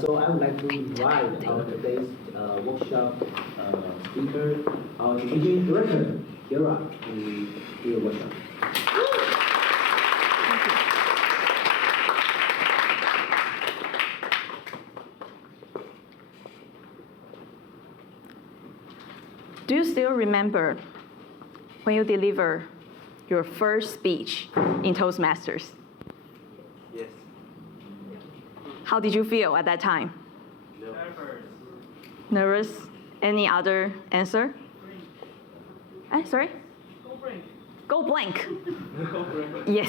So I would like to invite our today's workshop speaker, our division director, Chiara, to do the workshop. Do you still remember when you deliver your first speech in Toastmasters? Yes. How did you feel at that time? Nervous? Any other answer? Sorry? Go blank. Yes,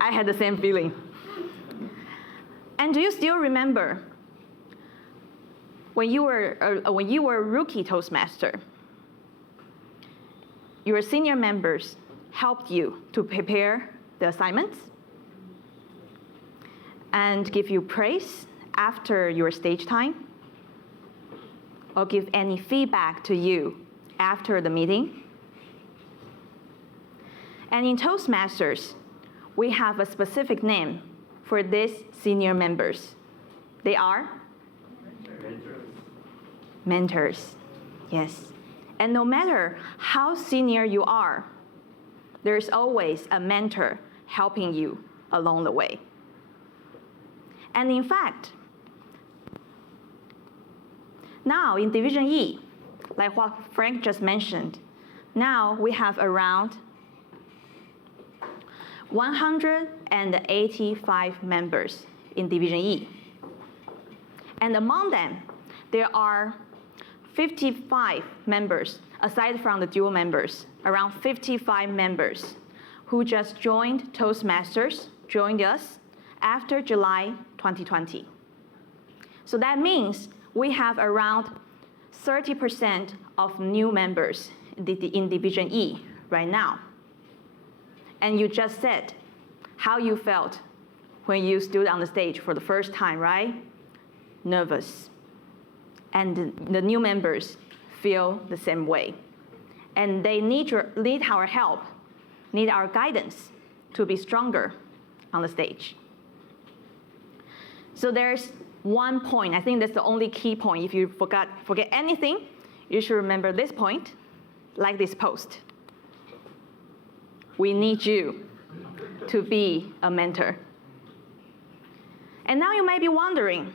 I had the same feeling. And do you still remember when you were a rookie Toastmaster? Your senior members helped you to prepare the assignments and give you praise after your stage time, or give any feedback to you after the meeting. And in Toastmasters, we have a specific name for these senior members. They are? Mentors. Yes. And no matter how senior you are, there's always a mentor helping you along the way. And in fact, now in Division E, like what Frank just mentioned, now we have around 185 members in Division E. And among them, there are 55 members, aside from the dual members, around 55 members who just joined Toastmasters, joined us after July 2020. So that means we have around 30% of new members in Division E right now. And you just said how you felt when you stood on the stage for the first time, right? Nervous. And the new members feel the same way. And they need our help, need our guidance to be stronger on the stage. So there's one point, I think that's the only key point. If you forget anything, you should remember this point, like this post. We need you to be a mentor. And now you might be wondering,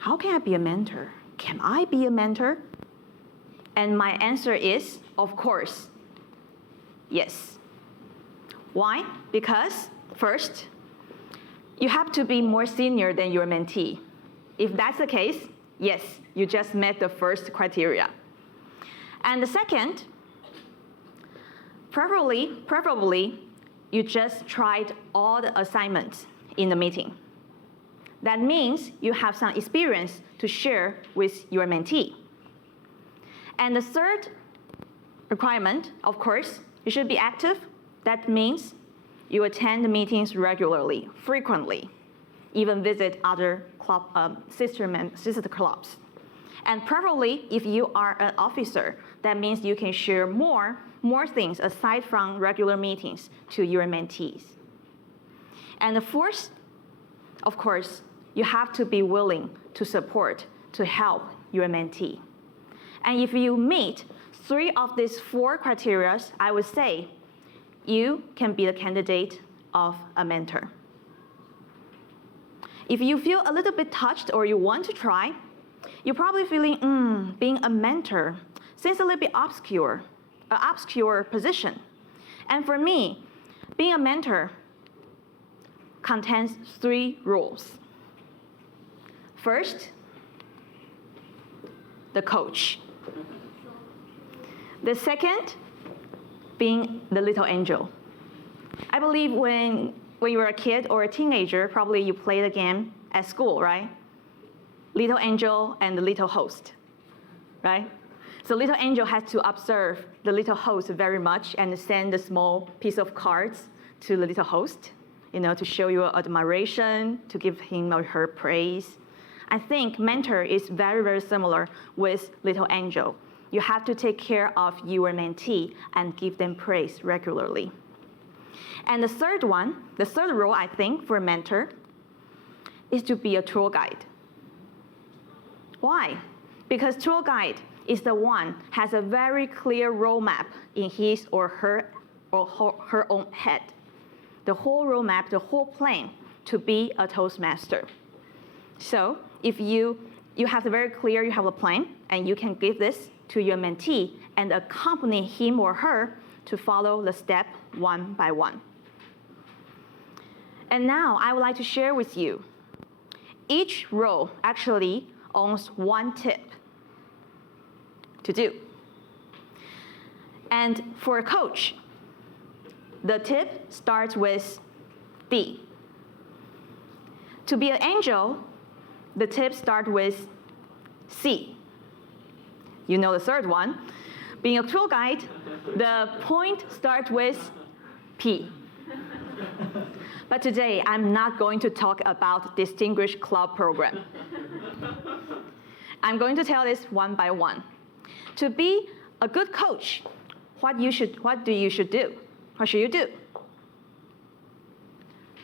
how can I be a mentor? Can I be a mentor? And my answer is, of course, yes. Why? Because first, you have to be more senior than your mentee. If that's the case, yes, you just met the first criteria. And the second, preferably, you just tried all the assignments in the meeting. That means you have some experience to share with your mentee. And the third requirement, of course, you should be active. That means you attend meetings regularly, frequently, even visit other sister clubs. And preferably, if you are an officer, that means you can share more things aside from regular meetings to your mentees. And the fourth, of course, you have to be willing to support, to help your mentee. And if you meet 3 of these 4 criteria, I would say you can be the candidate of a mentor. If you feel a little bit touched or you want to try, you're probably feeling, being a mentor seems a little bit obscure position. And for me, being a mentor contains 3 rules. First, the coach. The second, being the little angel. I believe when you were a kid or a teenager, probably you played a game at school, right? Little angel and the little host, right? So little angel has to observe the little host very much and send a small piece of cards to the little host, to show your admiration, to give him or her praise. I think mentor is very, very similar with little angel. You have to take care of your mentee and give them praise regularly. And the third role, I think, for a mentor is to be a tour guide. Why? Because tour guide is the one has a very clear roadmap in his or her own head. The whole roadmap, the whole plan to be a Toastmaster. So if you have the very clear, you have a plan, and you can give this to your mentee and accompany him or her to follow the step one by one. And now I would like to share with you, each role actually owns one tip to do. And for a coach, the tip starts with D. To be an angel, the tip starts with C. You know the third one. Being a tour guide, the point starts with P. But today, I'm not going to talk about Distinguished Club Program. I'm going to tell this one by one. To be a good coach, what you should do? What should you do?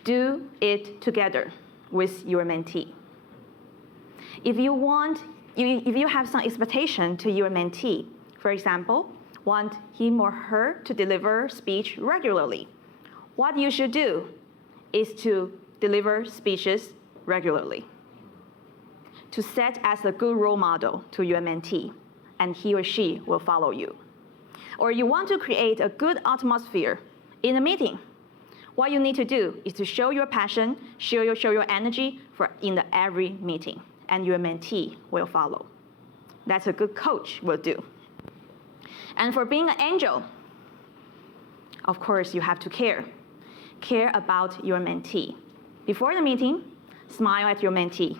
Do it together with your mentee. If you have some expectation to your mentee, for example, want him or her to deliver speech regularly, what you should do is to deliver speeches regularly. To set as a good role model to your mentee, and he or she will follow you. Or you want to create a good atmosphere in a meeting. What you need to do is to show your passion, show your energy in every meeting, and your mentee will follow. That's a good coach will do. And for being an angel, of course, you have to care. Care about your mentee. Before the meeting, smile at your mentee.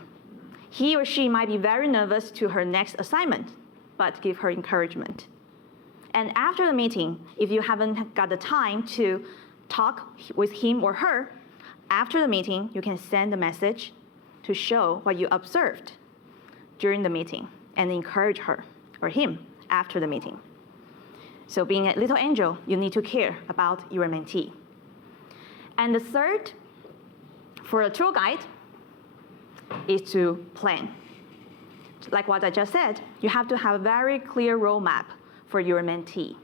He or she might be very nervous to her next assignment, but give her encouragement. And after the meeting, if you haven't got the time to talk with him or her, after the meeting, you can send a message to show what you observed during the meeting and encourage her or him after the meeting. So being a little angel, you need to care about your mentee. And the third, for a tour guide, is to plan. Like what I just said, you have to have a very clear roadmap for your mentee.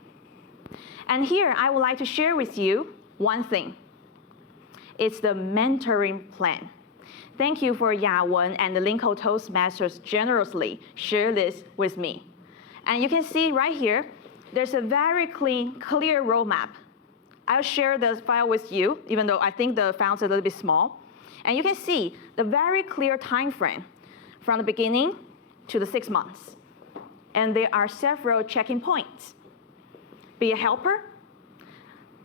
And here, I would like to share with you one thing. It's the mentoring plan. Thank you for Yawen and the Lincoln Toastmasters generously share this with me. And you can see right here, there's a very clear roadmap. I'll share the file with you, even though I think the file's a little bit small. And you can see the very clear time frame from the beginning to the 6 months. And there are several checking points. Be a helper,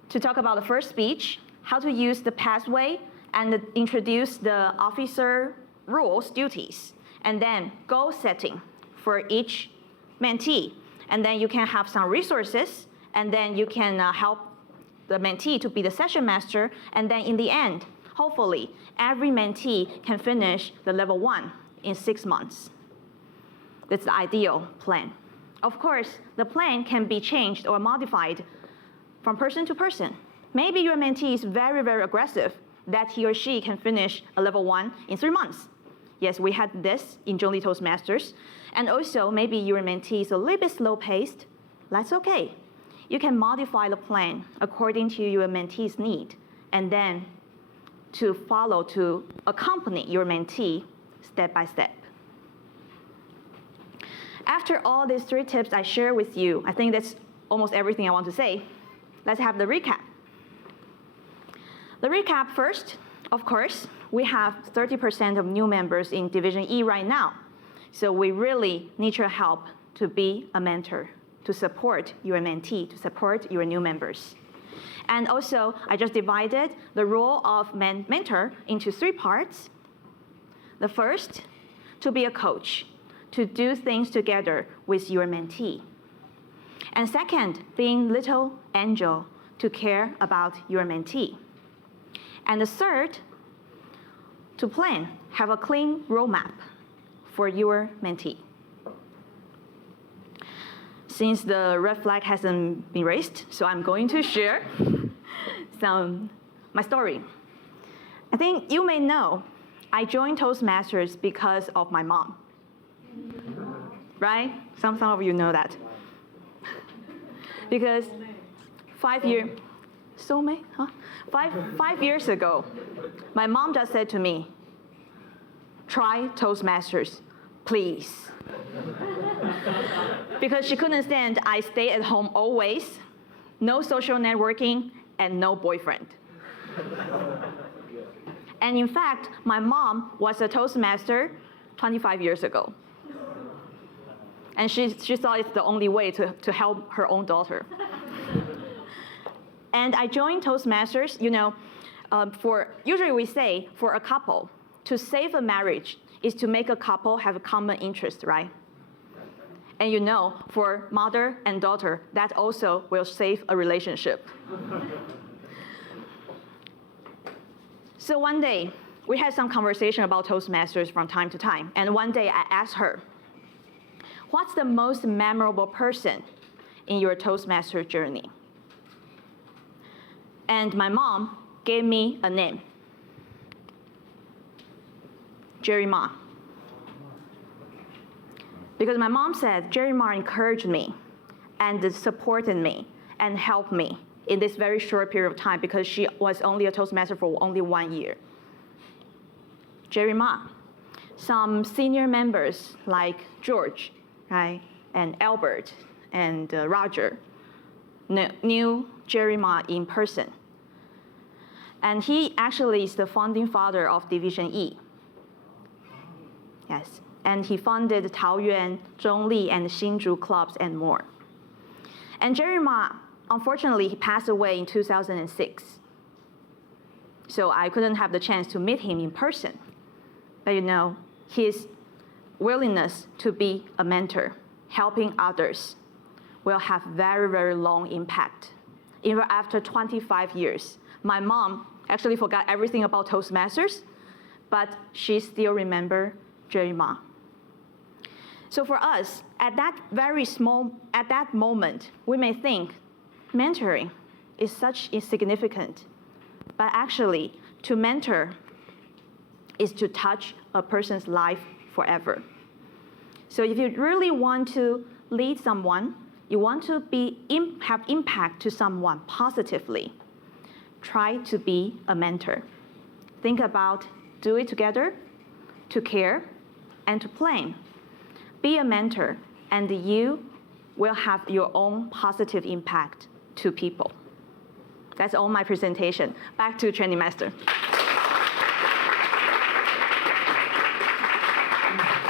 to talk about the first speech, how to use the pathway, and introduce the officer rules, duties, and then goal setting for each mentee. And then you can have some resources, and then you can help the mentee to be the session master, and then in the end, hopefully, every mentee can finish the level 1 in 6 months. That's the ideal plan. Of course, the plan can be changed or modified from person to person. Maybe your mentee is very, very aggressive, that he or she can finish a level 1 in 3 months. Yes, we had this in Zhongli Toastmasters. And also, maybe your mentee is a little bit slow-paced. That's okay. You can modify the plan according to your mentee's need, and then to accompany your mentee step by step. After all these 3 tips I share with you, I think that's almost everything I want to say. Let's have the recap. The recap first, of course, we have 30% of new members in Division E right now. So we really need your help to be a mentor, to support your mentee, to support your new members. And also, I just divided the role of mentor into 3 parts. The first, to be a coach, to do things together with your mentee. And second, being little angel, to care about your mentee. And the third, to plan, have a clean roadmap for your mentee. Since the red flag hasn't been raised, so I'm going to share my story. I think you may know I joined Toastmasters because of my mom. Right? Some of you know that. Because 5 years, soulmate, huh? Five years ago, my mom just said to me, try Toastmasters, please. Because she couldn't stand I stay at home always, no social networking, and no boyfriend. And in fact, my mom was a Toastmaster 25 years ago. And she thought it's the only way to help her own daughter. And I joined Toastmasters, usually we say for a couple, to save a marriage is to make a couple have a common interest, right? And for mother and daughter, that also will save a relationship. So one day, we had some conversation about Toastmasters from time to time. And one day I asked her, what's the most memorable person in your Toastmaster journey? And my mom gave me a name, Jerry Ma. Because my mom said Jerry Ma encouraged me and supported me and helped me in this very short period of time because she was only a Toastmaster for only 1 year. Jerry Ma. Some senior members like George, right, and Albert and Roger knew Jerry Ma in person. And he actually is the founding father of Division E. Yes, and he founded Taoyuan, Zhongli, and Hsinchu clubs and more. And Jerry Ma, unfortunately, he passed away in 2006. So I couldn't have the chance to meet him in person. But his willingness to be a mentor, helping others, will have very, very long impact. Even after 25 years, my mom actually forgot everything about Toastmasters, but she still remembers Jerry Ma. So for us, at that moment, we may think mentoring is such insignificant, but actually, to mentor is to touch a person's life forever. So if you really want to lead someone, you want to have impact to someone positively, try to be a mentor. Think about do it together, to care, and to plan. Be a mentor, and you will have your own positive impact to people. That's all my presentation. Back to Training Master.